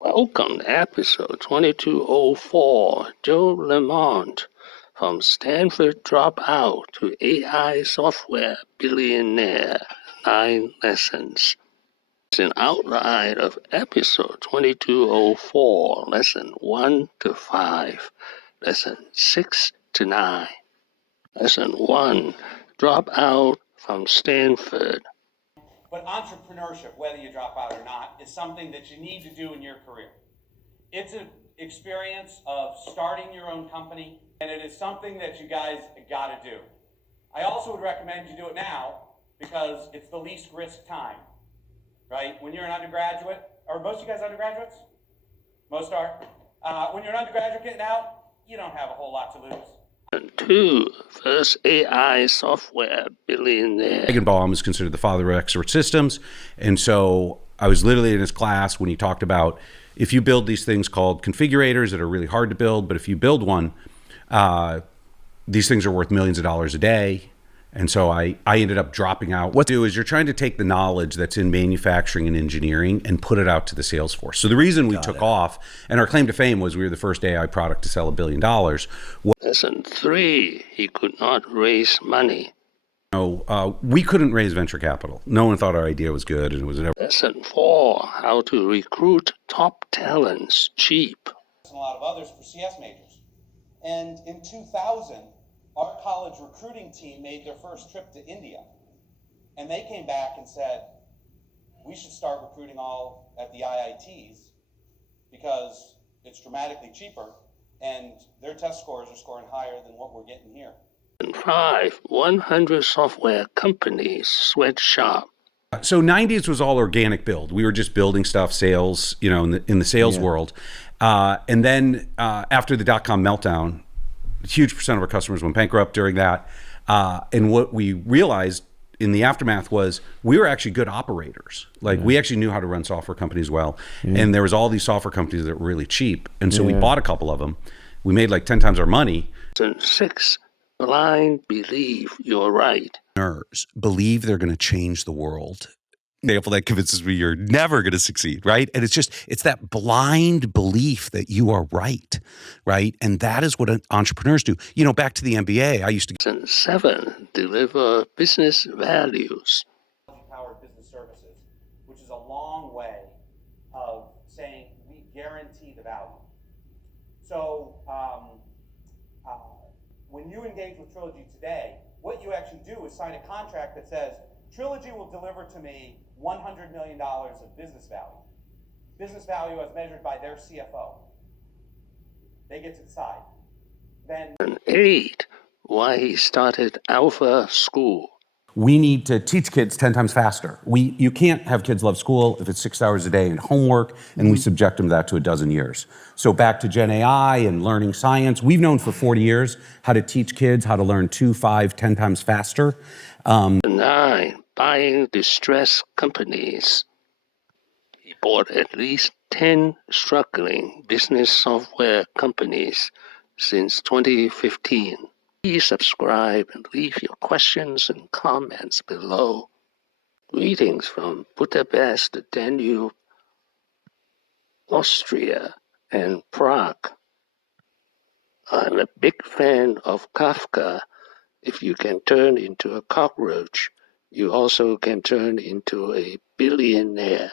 Welcome to episode 2204. Joe Lamont from Stanford dropout to AI software billionaire. 9 lessons. It's an outline of episode 2204, lesson 1 to 5, lesson 6 to 9. Lesson 1, drop out from Stanford. But entrepreneurship, whether you drop out or not, is something that you need to do in your career. It's an experience of starting your own company, and it is something that you guys got to do. I also would recommend you do it now because it's the least risk time, right? When you're an undergraduate, are most of you guys undergraduates? Most are. When you're an undergraduate getting out, you don't have a whole lot to lose. 2, first AI software billionaire. Baum is considered the father of expert systems. And so I was literally in his class when he talked about if you build these things called configurators that are really hard to build, but if you build one, these things are worth millions of dollars a day. And so I ended up dropping out. What to do is you're trying to take the knowledge that's in manufacturing and engineering and put it out to the sales force. So the reason we took off, and our claim to fame was we were the first AI product to sell $1 billion. Lesson 3, he could not raise money. We couldn't raise venture capital. No one thought our idea was good, and it was never. Lesson 4, how to recruit top talents cheap. And a lot of others for CS majors. And in 2000, our college recruiting team made their first trip to India. And they came back and said, we should start recruiting all at the IITs because it's dramatically cheaper and their test scores are scoring higher than what we're getting here. And 5, 100 software companies sweatshop. So 90s was all organic build. We were just building stuff, sales, in the sales world. And then after the dot-com meltdown, a huge percent of our customers went bankrupt during that. And what we realized in the aftermath was we were actually good operators. Like we actually knew how to run software companies well. And there was all these software companies that were really cheap. And so we bought a couple of them. We made like 10 times our money. And 6, blind believe you're right. Believe they're going to change the world. Example that convinces me you're never going to succeed, right? And it's that blind belief that you are right? And that is what entrepreneurs do. Back to the MBA, I used to. And 7, deliver business values. Powered business services, which is a long way of saying we guarantee the value. So when you engage with Trilogy today, what you actually do is sign a contract that says Trilogy will deliver to me $100 million of business value. Business value as measured by their CFO. They get to decide. Then. And 8, why he started Alpha School. We need to teach kids 10 times faster. You can't have kids love school if it's 6 hours a day and homework, and we subject them to that to a dozen years. So back to Gen AI and learning science, we've known for 40 years how to teach kids how to learn 2, 5, 10 times faster. 9, buying distressed companies. He bought at least 10 struggling business software companies since 2015. Please subscribe and leave your questions and comments below. Greetings from Budapest, Danube, Austria, and Prague. I'm a big fan of Kafka. If you can turn into a cockroach, you also can turn into a billionaire.